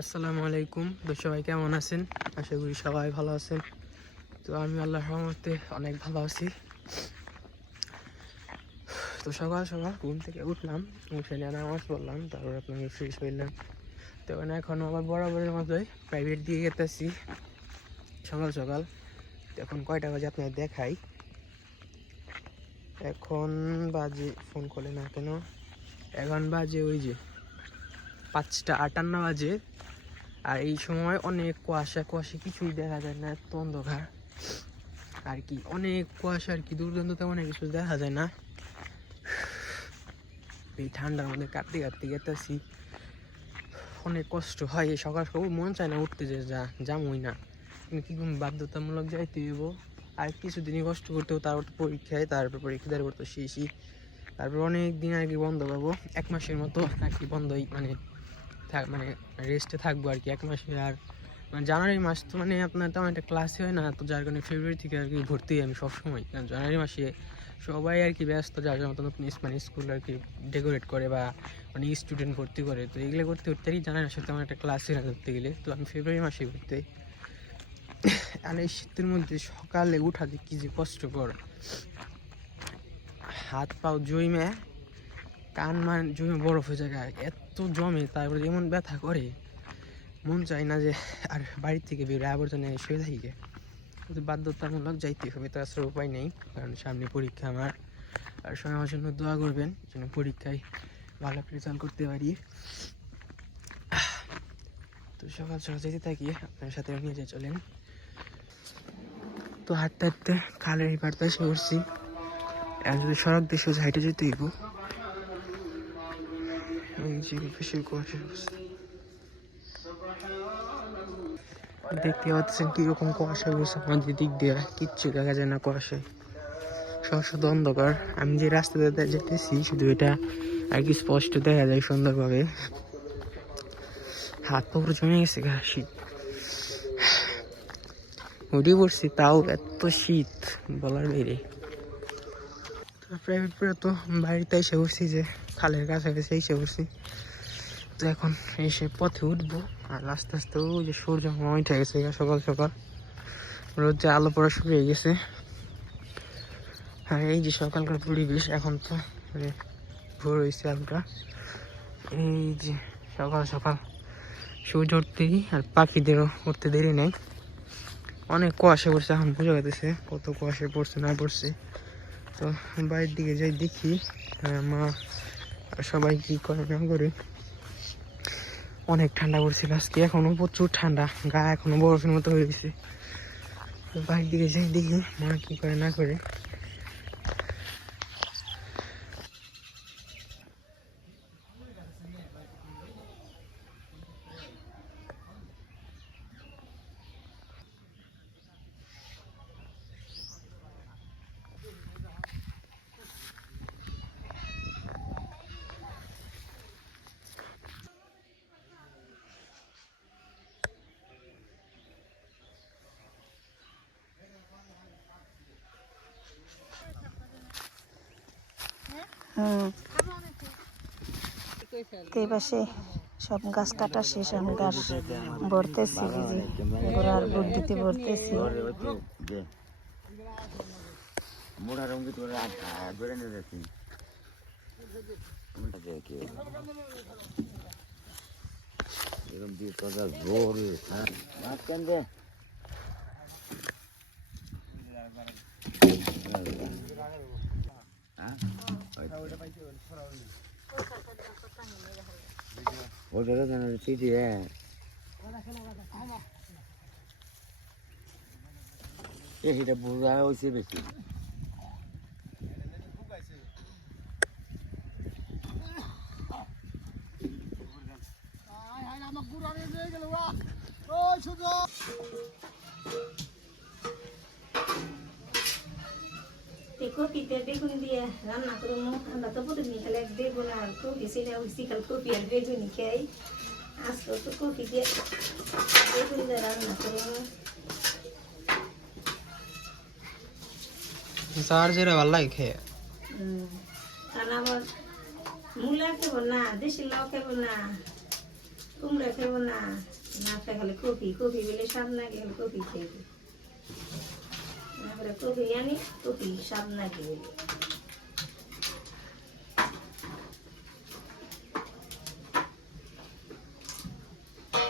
আসসালামু আলাইকুম। তো সবাই কেমন আছেন? আশা করি সবাই ভালো আছেন। তো আমি আল্লাহ রহমতে অনেক ভালো আছি। তো সকাল সকাল ঘুম থেকে উঠলাম, উঠে নিয়ে নামাজ পড়লাম, তারপর আপনাকে ফ্রেশ হইলাম। তো মানে এখন আবার বরাবরের মতোই প্রাইভেট দিয়ে গেতেছি সকাল সকাল। এখন কয়টা বাজে আপনার দেখাই। এখন বাজে ফোন করলে না কেন? এখন বাজে ওই যে পাঁচটা আটান্ন বাজে। আর এই সময় অনেক কুয়াশা কুয়াশা কিছুই দেখা যায় না, এত অন্ধকার। আর কি, অনেক কুয়াশা আর কি, দুর্গন্ধ তেমন কিছু দেখা যায় না। এই ঠান্ডার মধ্যে কাটতে কাটতে গেতেছি। অনেক কষ্ট হয়, এই সকাল সকাল মন চায় না উঠতে যে যা, যামই না। কি বাধ্যতামূলক যাইতে হইব। আর কিছুদিনই কষ্ট করতে হবে তারপর পরীক্ষায়, তারপর পরীক্ষা দেওয়ার পর তো শেষই। তারপর অনেক দিন আর কি বন্ধ পাবো, এক মাসের মতো আর কি বন্ধই মানে থাক মানে রেস্টে থাকব আর কি এক মাসে। আর মানে জানুয়ারি মাস তো মানে আপনার তেমন একটা ক্লাসই হয় না, তো যার কারণে ফেব্রুয়ারি থেকে আর কি ভর্তি আমি সবসময়। কারণ জানুয়ারি মাসে সবাই আর কি ব্যস্ত, যার জন্য নতুন নতুন মানে স্কুল আর কি ডেকোরেট করে বা মানে স্টুডেন্ট ভর্তি করে, তো এগুলো করতে করতে আর করতেই জানার সাথে তেমন একটা ক্লাসই না ধরতে গেলে। তো আমি ফেব্রুয়ারি মাসে ঘুরতে আর এই শীতের মধ্যে সকালে উঠা যে কী যে কষ্টকর। হাত পাও জমে কান মান জমে বরফ হয়ে যায় আর এত জমে, তারপরে এমন ব্যথা করে, মন চায় না যে আর বাড়ির থেকে বেরোয় আবর্জনা শুয়ে থাকি। কিন্তু বাধ্যতামূলক যাইতে হবে, তো আসলে উপায় নেই। কারণ সামনে পরীক্ষা আমার, আর সবাই আমার জন্য দোয়া করবেন, যেন পরীক্ষায় ভালো রেজাল্ট করতে পারি। তো সকাল সকাল যেতে থাকি, আপনার সাথে নিয়ে চলেন। তো হাঁটতে হাঁটতে খালের এই পাড়তে এসে এখন যদি সড়ক দিয়ে সোজা হাইটে যেতে হইব কুয়াশার অবস্থা। দেখতে পাচ্ছেন কীরকম কুয়াশা পড়ছে আমাদের দিক দিয়ে কিচ্ছু দেখা যায় না কুয়াশায়। সব শুধু অন্ধকার। আমি যে রাস্তাতে যেতেছি, শুধু এটা আর কি স্পষ্ট দেখা যায় সুন্দরভাবে। হাত পা পুরো জমে গেছে গা শীত উঠে পড়ছি, তাও এত শীত, বলার বাইরে। প্রাইভেট পড়ে তো বাড়িতে এসে বসছি যে খালের কাছাকাছি এসে বসছি তো এখন এসে পথে উঠবো, আর আস্তে আস্তে ওই যে সূর্য উঠে গেছে সকাল সকাল। রোদ যে আলো পড়া শুরু হয়ে গেছে। আর এই যে সকালকার পরিবেশ, এখন তো মানে ভোর হয়েছে হালকা এই যে সকাল সকাল সূর্য উঠতেই, আর পাখিদেরও উঠতে দেরি নেই। অনেক কুয়াশা পড়ছে এখন, বোঝা যাচ্ছে কত কুয়াশা পড়ছে, না পড়ছে। তো বাইরের দিকে যাই দেখি মা সবাই কি করে না করে? অনেক ঠান্ডা পড়ছিল আজকে, এখনও প্রচুর ঠান্ডা। গা এখনও বরফের মতো হয়ে গেছে। বাইরে দিকে যাই দেখি মা কি করে না করে। পাশে সব গাছ কাটা শেষ, এখন গাছ ভরতেছি যে গোড়ার বুদ্ধিতে ভরতেছি। এরকম জোর দে ওটা কেন চিঠি হ্যাঁ সেটা বুড়া হয়েছে বেশি কপিতে বেগুন দিয়ে রান্না করব। আমরা তো প্রতিদিন খেলে বেগুন আর কপি সেটা খাল কপি আর বেগুনি খাই। আজকে তো কপি দিয়ে বেগুন দিয়ে রান্না করব। স্যার যেটা ভালো লাগে খেয়ে। কারণ আবার মূলা খেব না দেশি লাউ খেব না কুমড়া খাইব না। না খালি কপি কপি বলে লাগে খালি কপি খাইব তারপরে কপি আনি কপি স্বাদ লাগে বলে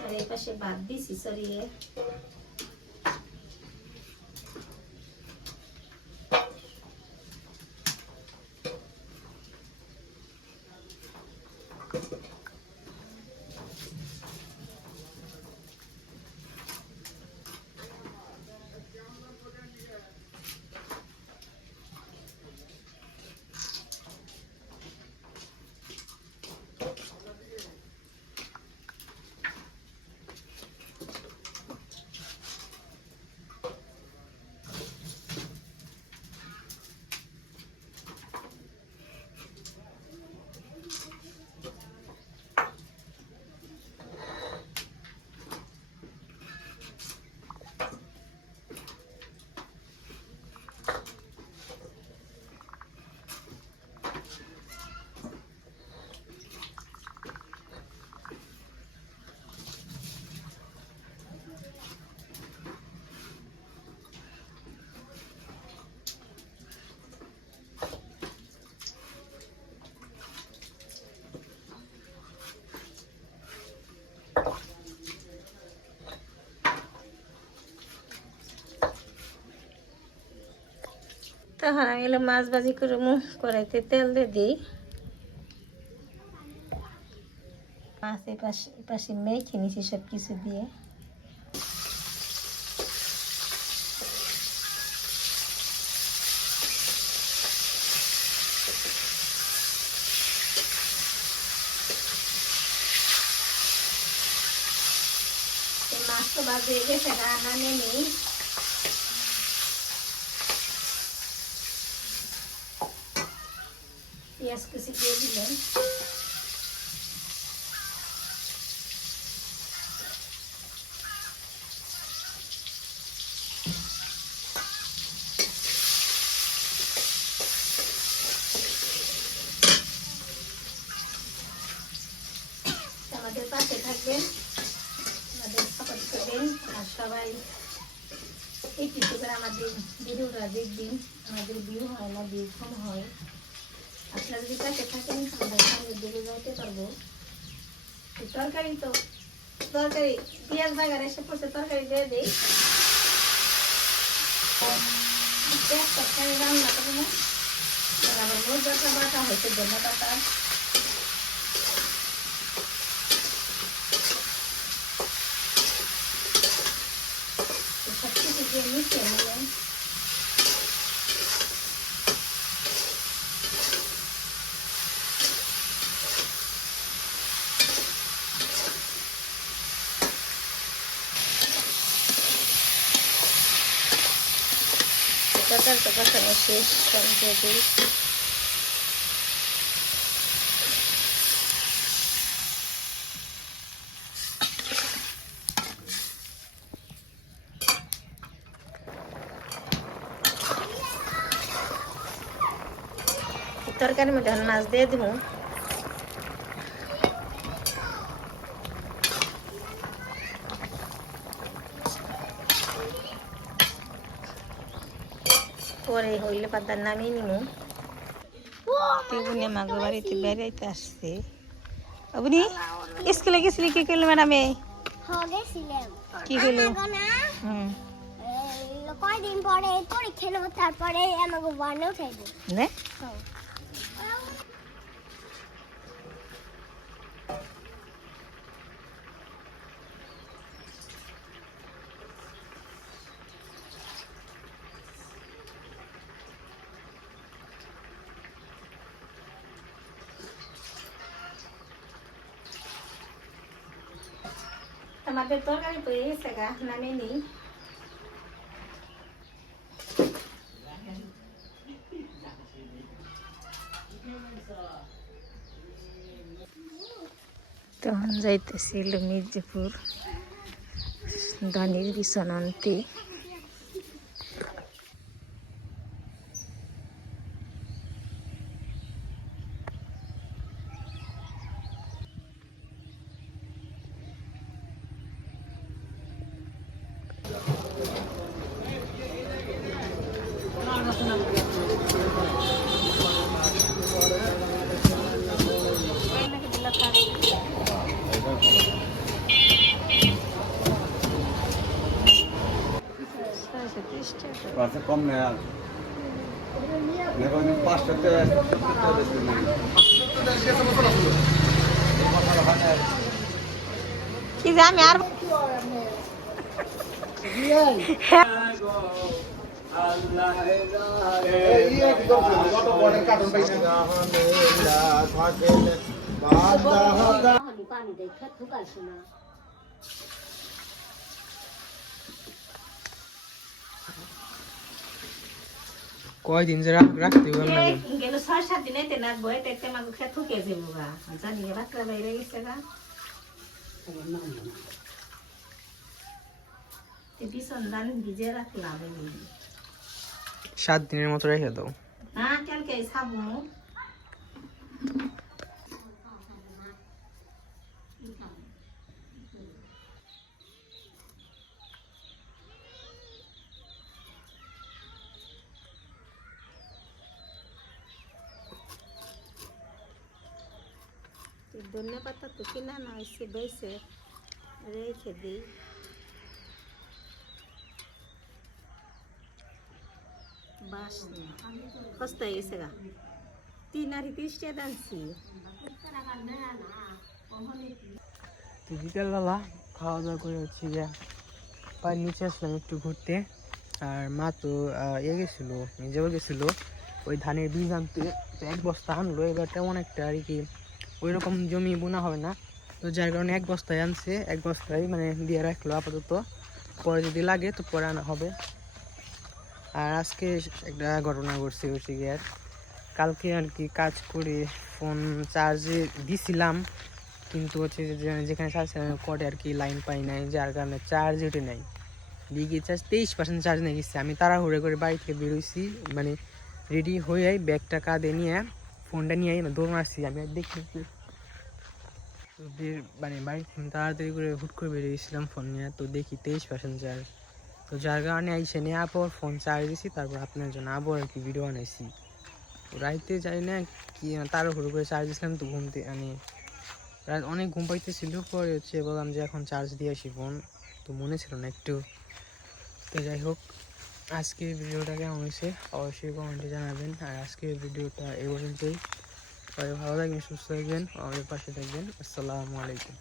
আর এই পাশে ভাত দিছি সরিয়ে তখন আমি এলো মাছ ভাজি করে মুখ কড়াইতে তেল দিয়ে দিই। মাছ পাশে এই পাশে মেখে নিছি সব কিছু দিয়ে মাছ তো হয়ে গেছে, রান্না নেই। পেঁয়াজ কুচি দিয়ে দিলেন আমাদের পাশে থাকবেন। আমাদের আর সবাই একটু একটু করে আমাদের ভিডিওটা দেখবেন আমাদের ভিউ হয় না ভিউ কম হয়। আপনারা যদি থাকেন আমাদের সামনে দিকে যাইতে পারব। তরকারি তো, তরকারি পেঁয়াজ বাগার এসে পড়ছে, তরকারি দিয়ে দিই। পেঁয়াজ তরকারি রান্না না। আমার বাটা হয়েছে, ধনে পাতা। সব কিছু দিয়ে মিশিয়ে তরকারি তো কষানো শেষ দিয়ে দিই তরকারির মধ্যে মাছ দিয়ে দিব। পরে হইলে পাতার নামিয়ে নিমু। টিপুনে মাগো বাড়িতে বেড়াইতে আসছে। আপনি স্কুলে গেছিলি কি করল ম্যাডামে? কি করল? না হুম। কয়দিন পরে পরীক্ষা নেব তারপরে আমাকে বনে উঠাই দিই আমাদের তরকারি হয়ে গেছে গা নামে নেই তখন যাইতেছিল মির্জাপুর দানির বিছানা আনতে পারছে কম নেই আর। পাঁচশো কি যে আমি আর পানি দেখে ঢুকাইছি না কয়দিন যে রাখ- রাখতে পারলাম না। গেল ছয় সাত দিন এতে না বয়ে তেতে মাগু খেত থুকে যাব গা। জানি বাচ্চা বাইরে গেছে গা। তে বিছন দান ভিজে রাখলাম নেই সাত দিনের মতো রেখে দাও। না কালকে সাবু ধনিয়া পাতা তো কিনা না এসে বেছে রেখে দিই গেছে তিন আর খাওয়া দাওয়া নিচে একটু ঘুরতে আর মা তো ইয়ে গেছিল নিজেও গেছিল ওই ধানের বীজ আনতে এক বস্তা আনলো এবার তেমন একটা আর কি ওই রকম জমি বোনা হবে না। তো যার কারণে এক বস্তায় আনছে, এক বস্তায় মানে দিয়ে রাখল আপাতত। পরে যদি লাগে তো পরে আনা হবে। আর আজকে একটা ঘটনা ঘটছে, হচ্ছে গিয়ে কালকে আর কি কাজ করে ফোন চার্জে দিছিলাম, কিন্তু হচ্ছে যেখানে চার্জ করে আর কি লাইন পাই নাই, যার কারণে চার্জ উঠে নাই। দিকে চার্জ তেইশ পার্সেন্ট চার্জ নিয়ে গেছে। আমি তাড়াহুড়ো করে বাড়ি থেকে বেরোইছি মানে রেডি হয়ে ব্যাগটা কাঁধে নিয়ে ফোনটা নিয়ে না, দৌড় মারছি, আমি আর দেখি মানে বাড়ি তাড়াতাড়ি করে হুট করে বেরিয়ে গেছিলাম ফোন নিয়ে, তো দেখি তেইশ পার্সেন্ট চার্জ তো যার কারণে আইসে নিয়ে আবার ফোন চার্জ দিছি, তারপর আপনার জন্য আবার আর কি ভিডিও বানাইছি। রাইতে যাই না, কি তাড়াহুড়ো করে চার্জ দিছিলাম, তো ঘুমতে মানে রাত অনেক ঘুম পাইতেছিল, পরে হচ্ছে বললাম যে এখন চার্জ দিয়ে আসি ফোন, তো মনে ছিল না একটু। তো যাই হোক আজকের ভিডিওটা কেমন হয়েছে অবশ্যই কমেন্টে জানাবেন। আর আজকের ভিডিওটা এই পর্যন্তই। সবাই ভালো থাকবেন, সুস্থ থাকবেন, আমাদের পাশে থাকবেন। আসসালামু আলাইকুম।